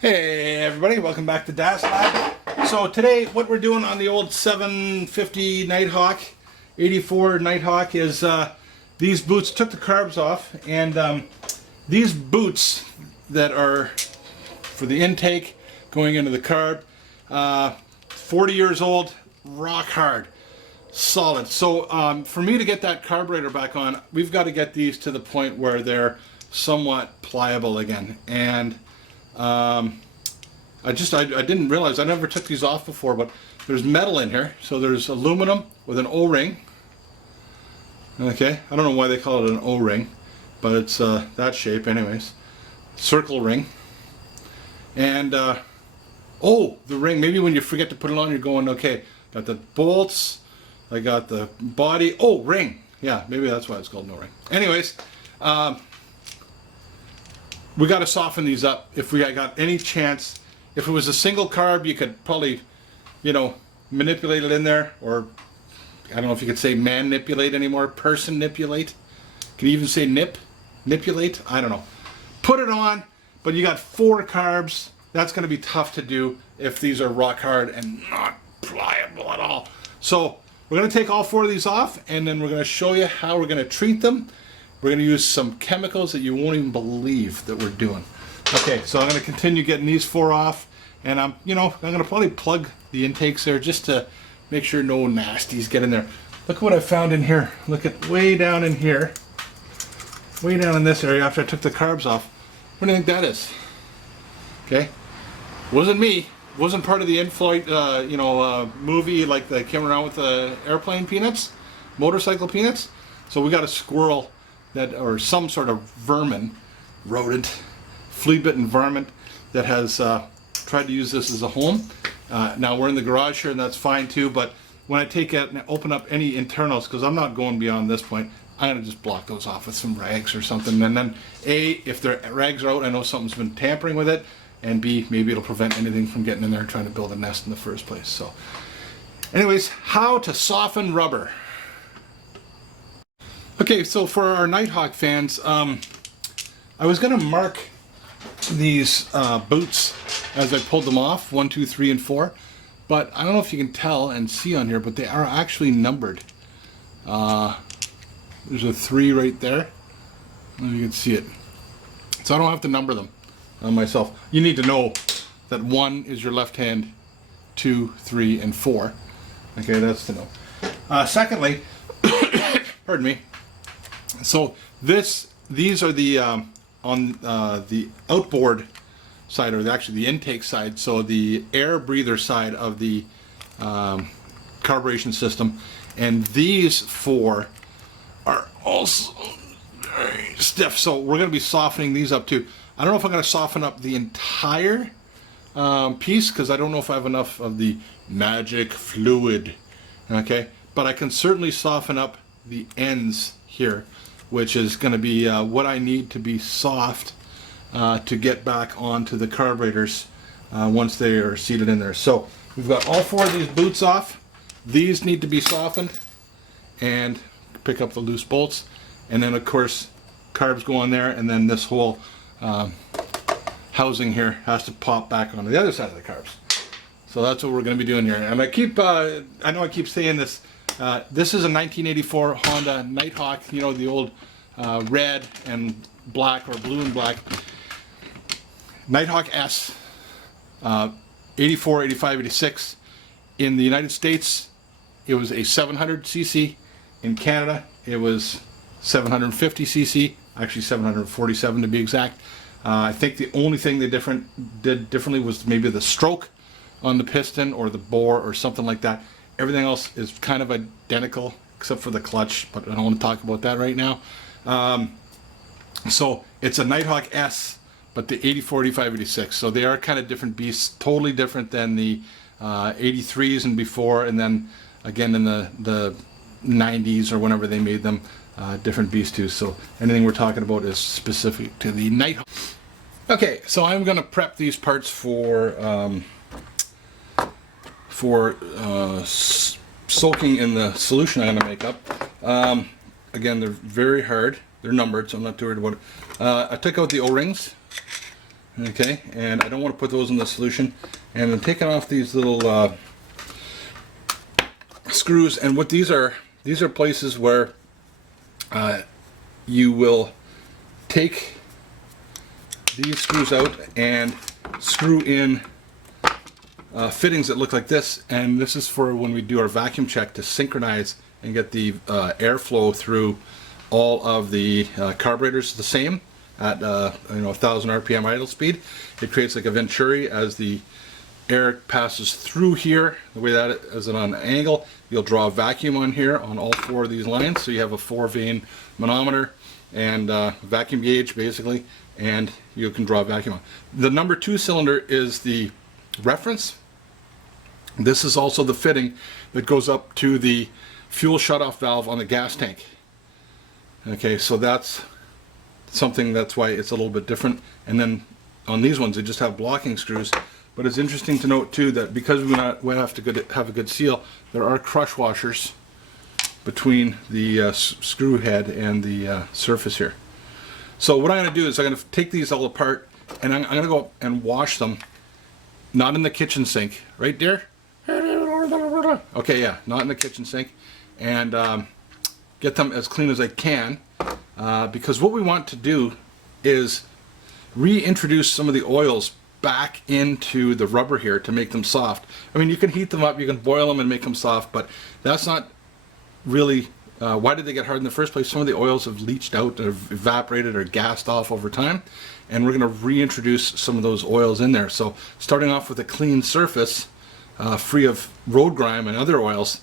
Hey everybody, welcome back to Das Lab. So today what we're doing on the old 750 Nighthawk, 84 Nighthawk is these boots. Took the carbs off, and these boots that are for the intake going into the carb, 40 years old, rock hard, solid. So for me to get that carburetor back on, we've got to get these to the point where they're somewhat pliable again. And I didn't realize, I never took these off before, but there's metal in here. So there's aluminum with an O-ring. Okay, I don't know why they call it an O-ring, but it's that shape anyways. Circle ring. And, oh, the ring, maybe when you forget to put it on, you're going, okay, got the bolts, I got the body, oh, ring. Yeah, maybe that's why it's called no ring. Anyways, we got to soften these up if we got any chance. If it was a single carb, you could probably, manipulate it in there, or I don't know if you could say manipulate anymore, person-nipulate. Can you even say nipulate? I don't know. Put it on, but you got 4 carbs. That's going to be tough to do if these are rock hard and not pliable at all. So we're going to take all 4 of these off, and then we're going to show you how we're going to treat them. We're going to use some chemicals that you won't even believe that we're doing. Okay, so I'm going to continue getting these 4 off, and I'm going to probably plug the intakes there just to make sure no nasties get in there. Look what I found in here. Look at way down in here, way down in this area after I took the carbs off. What do you think that is? Okay, wasn't me. Wasn't part of the in-flight, movie like they came around with the airplane peanuts, motorcycle peanuts. So we got a squirrel that, or some sort of vermin, rodent, flea-bitten varmint that has tried to use this as a home. Now we're in the garage here, and that's fine too, but when I take it and open up any internals, because I'm not going beyond this point, I'm going to just block those off with some rags or something. And then A, if the rags are out, I know something's been tampering with it, and B, maybe it'll prevent anything from getting in there and trying to build a nest in the first place. So anyways, how to soften rubber. Okay, so for our Nighthawk fans, I was going to mark these boots as I pulled them off, 1, 2, 3, and 4. But I don't know if you can tell and see on here, but they are actually numbered. There's a 3 right there. I don't know if you can see it. So I don't have to number them myself. You need to know that 1 is your left hand, 2, 3, and 4. Okay, that's to know. Secondly, pardon me. So these are the on the outboard side, or actually the intake side, so the air breather side of the carburation system, and these 4 are also very stiff. So we're going to be softening these up too. I don't know if I'm going to soften up the entire piece, because I don't know if I have enough of the magic fluid. Okay, but I can certainly soften up the ends here, which is going to be what I need to be soft to get back onto the carburetors once they are seated in there. So we've got all 4 of these boots off. These need to be softened, and pick up the loose bolts, and then of course carbs go on there, and then this whole housing here has to pop back onto the other side of the carbs. So that's what we're going to be doing here. And I know I keep saying this. This is a 1984 Honda Nighthawk, the old red and black, or blue and black Nighthawk S, 84, 85, 86. In the United States, it was a 700cc. In Canada, it was 750cc, actually 747 to be exact. I think the only thing they did differently was maybe the stroke on the piston or the bore or something like that. Everything else is kind of identical except for the clutch, but I don't want to talk about that right now. So it's a Nighthawk S, but the 84, 85, 86. So they are kind of different beasts, totally different than the 83s and before, and then again in the 90s or whenever they made them, different beasts too. So anything we're talking about is specific to the Nighthawk. Okay, so I'm going to prep these parts for soaking in the solution I'm going to make up. Again, they're very hard. They're numbered, so I'm not too worried about it. I took out the O-rings. Okay, and I don't want to put those in the solution. And I'm taking off these little screws, and what these are places where you will take these screws out and screw in fittings that look like this, and this is for when we do our vacuum check to synchronize and get the airflow through all of the carburetors the same at 1,000 RPM idle speed. It creates like a venturi as the air passes through here. The way that is on an angle, you'll draw a vacuum on here on all 4 of these lines, so you have a 4-vein manometer and vacuum gauge basically, and you can draw a vacuum on. The number 2 cylinder is the reference. This is also the fitting that goes up to the fuel shutoff valve on the gas tank. Okay, so that's something, that's why it's a little bit different. And then on these ones they just have blocking screws. But it's interesting to note too that because we have to have a good seal, there are crush washers between the screw head and the surface here. So what I'm going to do is I'm going to take these all apart, and I'm going to go up and wash them, not in the kitchen sink, right dear? Okay, yeah, not in the kitchen sink, and get them as clean as I can, because what we want to do is reintroduce some of the oils back into the rubber here to make them soft. I mean, you can heat them up, you can boil them and make them soft, but that's not really why did they get hard in the first place. Some of the oils have leached out, or evaporated, or gassed off over time, and we're going to reintroduce some of those oils in there. So starting off with a clean surface free of road grime and other oils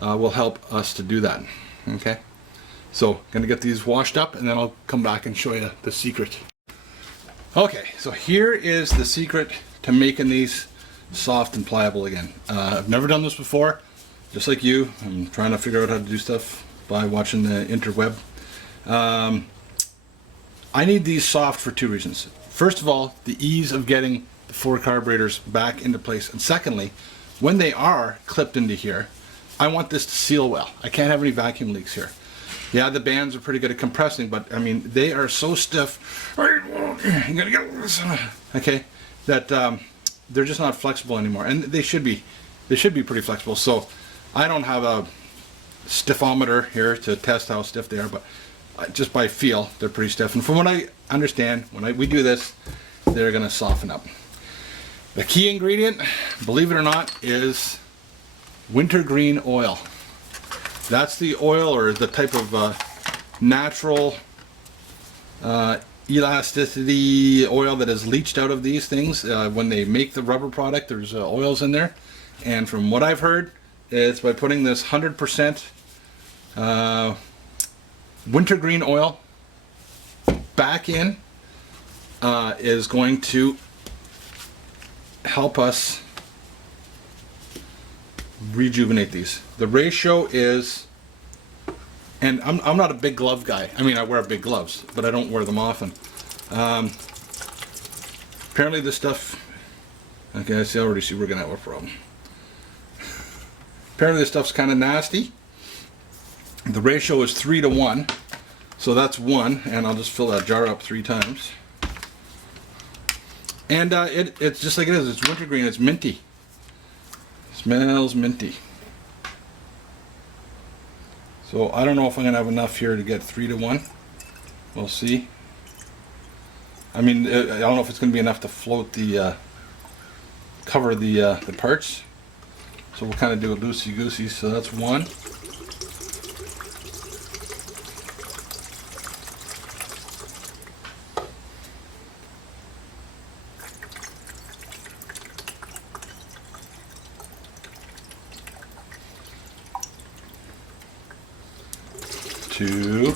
will help us to do that. Okay, so going to get these washed up, and then I'll come back and show you the secret. Okay, so here is the secret to making these soft and pliable again. I've never done this before, just like you. I'm trying to figure out how to do stuff by watching the interweb. I need these soft for 2 reasons. First of all, the ease of getting the 4 carburetors back into place, and secondly, when they are clipped into here, I want this to seal well. I can't have any vacuum leaks here. Yeah, the bands are pretty good at compressing, but I mean, they are so stiff, okay, that they're just not flexible anymore, and they should be pretty flexible. So I don't have a stiffometer here to test how stiff they are, but just by feel, they're pretty stiff. And from what I understand, when we do this, they're going to soften up. The key ingredient, believe it or not, is Wintergreen oil. That's the oil, or the type of natural elasticity oil that is leached out of these things. When they make the rubber product, there's oils in there. And from what I've heard, it's by putting this 100% Wintergreen oil back in is going to help us rejuvenate these. The ratio is, and I'm not a big glove guy. I mean, I wear big gloves, but I don't wear them often. Apparently this stuff, okay, I already see we're gonna have a problem. Apparently this stuff's kind of nasty. The ratio is 3 to 1, so that's 1, and I'll just fill that jar up 3 times. And it's just like it is. It's wintergreen. It's minty. Smells minty. So I don't know if I'm gonna have enough here to get 3 to 1. We'll see. I mean, I don't know if it's gonna be enough to float the cover the parts. So we'll kind of do a loosey-goosey. So that's 1. Two.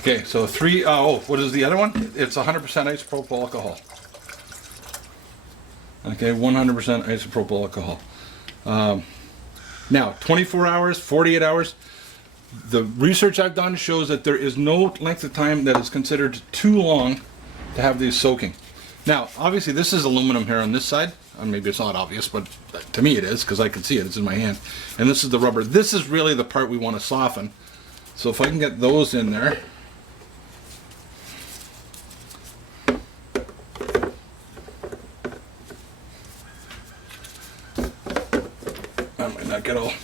Okay, so 3, oh, what is the other one? It's 100% isopropyl alcohol. Okay, 100% isopropyl alcohol. Now, 24 hours, 48 hours, the research I've done shows that there is no length of time that is considered too long to have these soaking. Now, obviously this is aluminum here on this side. Maybe it's not obvious, but to me it is, because I can see it. It's in my hand. And this is the rubber. This is really the part we want to soften. So if I can get those in there. I might not get all...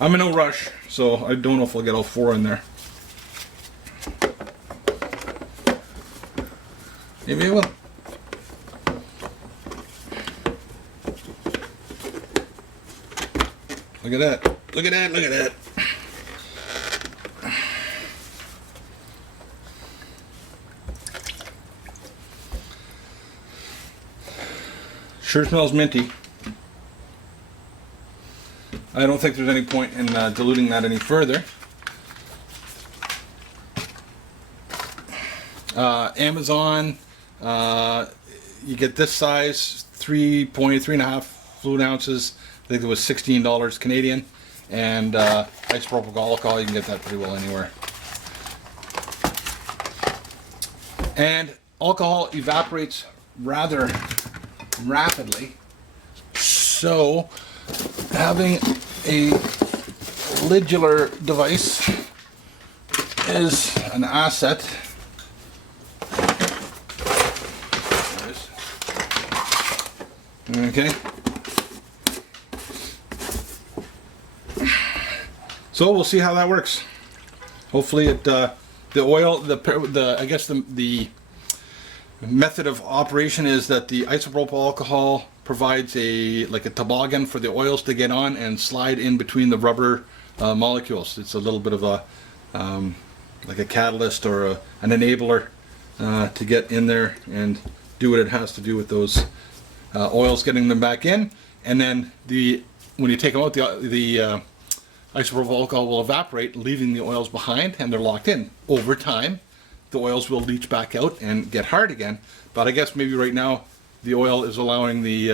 I'm in no rush, so I don't know if I'll get all 4 in there. Maybe I will. Look at that. Look at that. Look at that. Sure smells minty. I don't think there's any point in diluting that any further. Amazon, you get this size, 3.5 fluid ounces. I think it was $16 Canadian, and isopropyl alcohol, you can get that pretty well anywhere. And alcohol evaporates rather rapidly, so having a lidular device is an asset. Okay. So we'll see how that works. Hopefully it, the oil, I guess the method of operation is that the isopropyl alcohol provides like a toboggan for the oils to get on and slide in between the rubber molecules. It's a little bit of a like a catalyst or an enabler to get in there and do what it has to do with those oils, getting them back in. And then when you take them out, the isopropyl alcohol will evaporate, leaving the oils behind, and they're locked in. Over time, the oils will leach back out and get hard again. But I guess maybe right now the oil is allowing the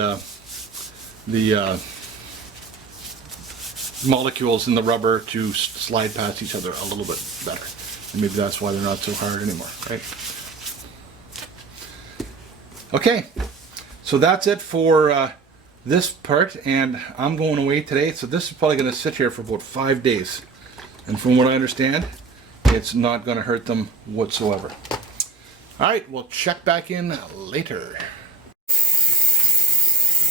molecules in the rubber to slide past each other a little bit better. And maybe that's why they're not so hard anymore, right? Okay, so that's it for this part, and I'm going away today, so this is probably going to sit here for about 5 days. And from what I understand, it's not going to hurt them whatsoever. Alright, we'll check back in later.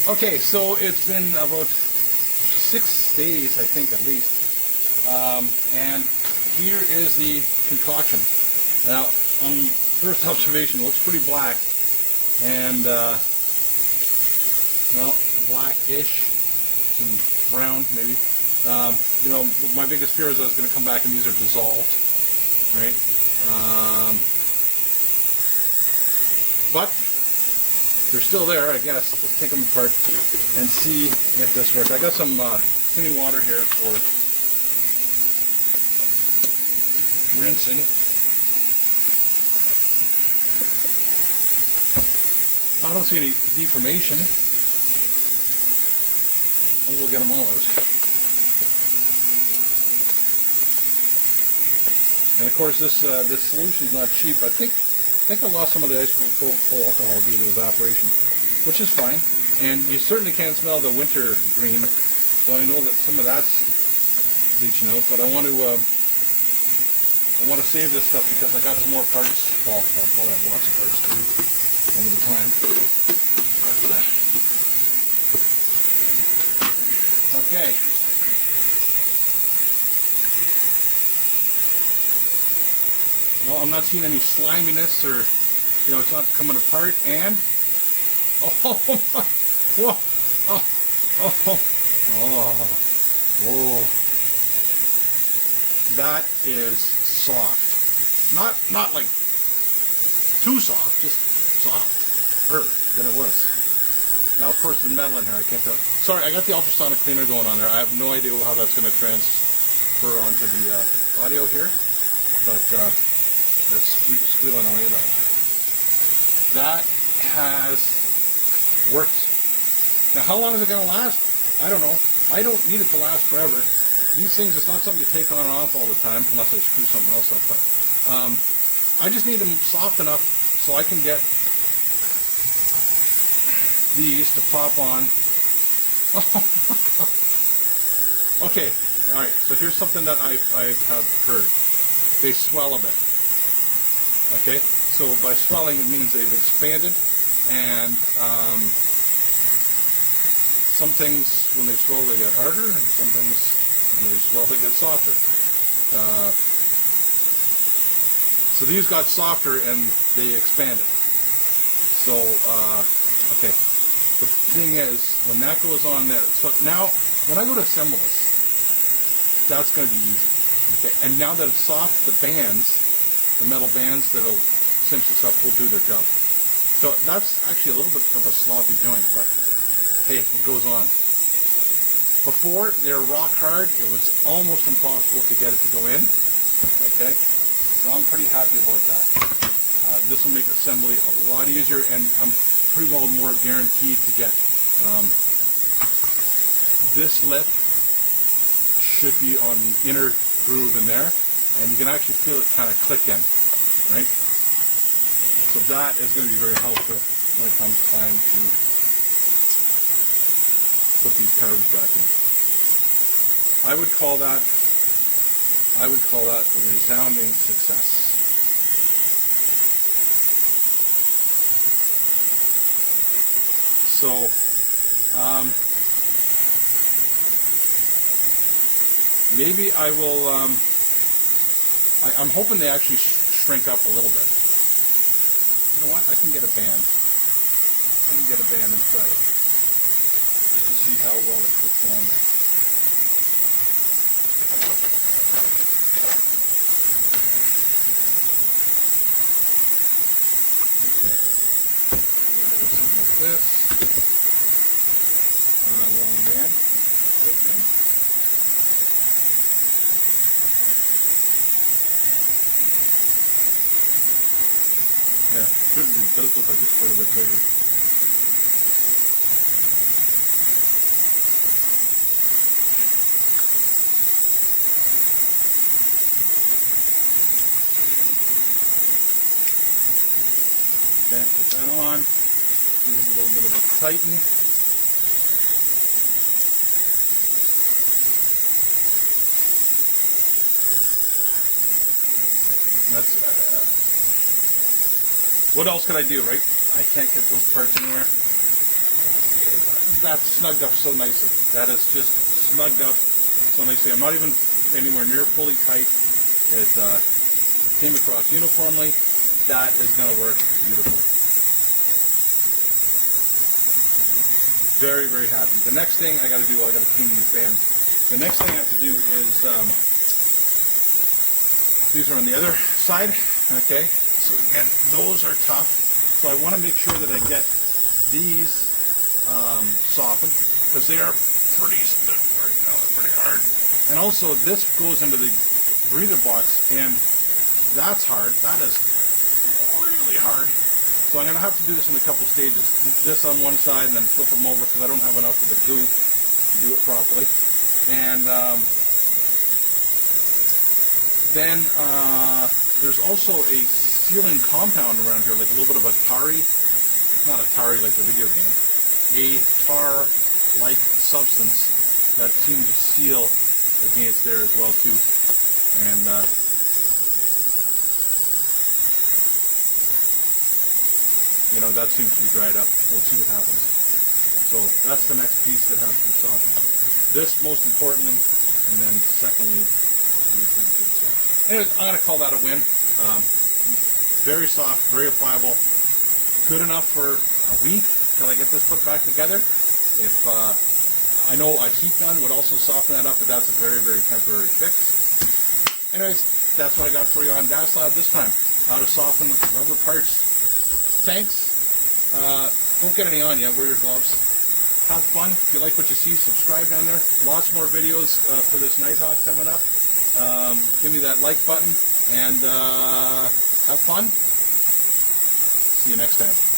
Okay, so it's been about 6 days, I think, at least. And here is the concoction. Now, on first observation, it looks pretty black. And, well, blackish, some brown, maybe. You know, my biggest fear is I was going to come back and these are dissolved, right? But they're still there, I guess. Let's take them apart and see if this works. I got some clean water here for rinsing. I don't see any deformation. And we'll get them all out. And of course, this solution is not cheap. I think I lost some of the isopropyl alcohol due to evaporation, which is fine. And you certainly can't smell the wintergreen, so I know that some of that's leaching out. But I want to save this stuff because I got some more parts. Well, I'll probably have lots of parts to do over the time. Okay. Well, I'm not seeing any sliminess or, you know, it's not coming apart. And oh my, whoa, oh, that is soft. Not like too soft, just softer than it was. Now, of course, there's metal in here. I can't tell. Sorry, I got the ultrasonic cleaner going on there. I have no idea how that's going to transfer onto the audio here, but that's squealing away that. That has worked. Now, how long is it going to last? I don't know. I don't need it to last forever. these things, it's not something you take on and off all the time, unless I screw something else up. But I just need them soft enough so I can get these to pop on. Oh my God. Okay, all right. So here's something that I have heard. They swell a bit. Okay, so by swelling it means they've expanded, and some things when they swell they get harder, and some things when they swell they get softer. So these got softer and they expanded. So okay, the thing is when that goes on there. So now when I go to assemble this, that's going to be easy. Okay, and now that it's soft, the bands, the metal bands that'll cinch this up will do their job. So that's actually a little bit of a sloppy joint, but hey, it goes on. Before, they're rock hard. It was almost impossible to get it to go in. Okay, so I'm pretty happy about that. This will make assembly a lot easier, and I'm pretty well more guaranteed to get this lip should be on the inner groove in there, and you can actually feel it kind of click in, right? So that is going to be very helpful when it comes time to put these carbs back in. I would call that a resounding success. So maybe I will, I'm hoping they actually shrink up a little bit. You know what? I can get a band. I can get a band and try it. Just to see how well it fits on there. Okay. Something like this. Long band. That's good, man. Yeah, certainly does look like it's quite a bit bigger. Okay, put that on. Give it a little bit of a tighten. That's what else could I do, right? I can't get those parts anywhere. That's snugged up so nicely. That is just snugged up so nicely. I'm not even anywhere near fully tight. It came across uniformly. That is going to work beautifully. Very, very happy. The next thing I got to do, I got to clean these bands. The next thing I have to do is, these are on the other side, okay? So again, those are tough. So I want to make sure that I get these softened, because they are pretty stiff right now. They're pretty hard. And also, this goes into the breather box, and that's hard. That is really hard. So I'm going to have to do this in a couple stages. This on one side, and then flip them over, because I don't have enough of the glue to do it properly. And then there's also a sealing compound around here, like a little bit of a tarry, not a tarry like the video game, a tar-like substance that seems to seal against there as well too. And you know, that seems to be dried up. We'll see what happens. So that's the next piece that has to be softened. This most importantly, and then secondly, these things here. So anyways, I'm going to call that a win. Very soft, very pliable. Good enough for a week till I get this put back together. If I know a heat gun would also soften that up, but that's a very, very temporary fix. Anyways, that's what I got for you on Dash Lab this time. How to soften rubber parts. Thanks. Don't get any on yet. Wear your gloves. Have fun. If you like what you see, subscribe down there. Lots more videos for this Nighthawk coming up. Give me that like button and have fun. See you next time.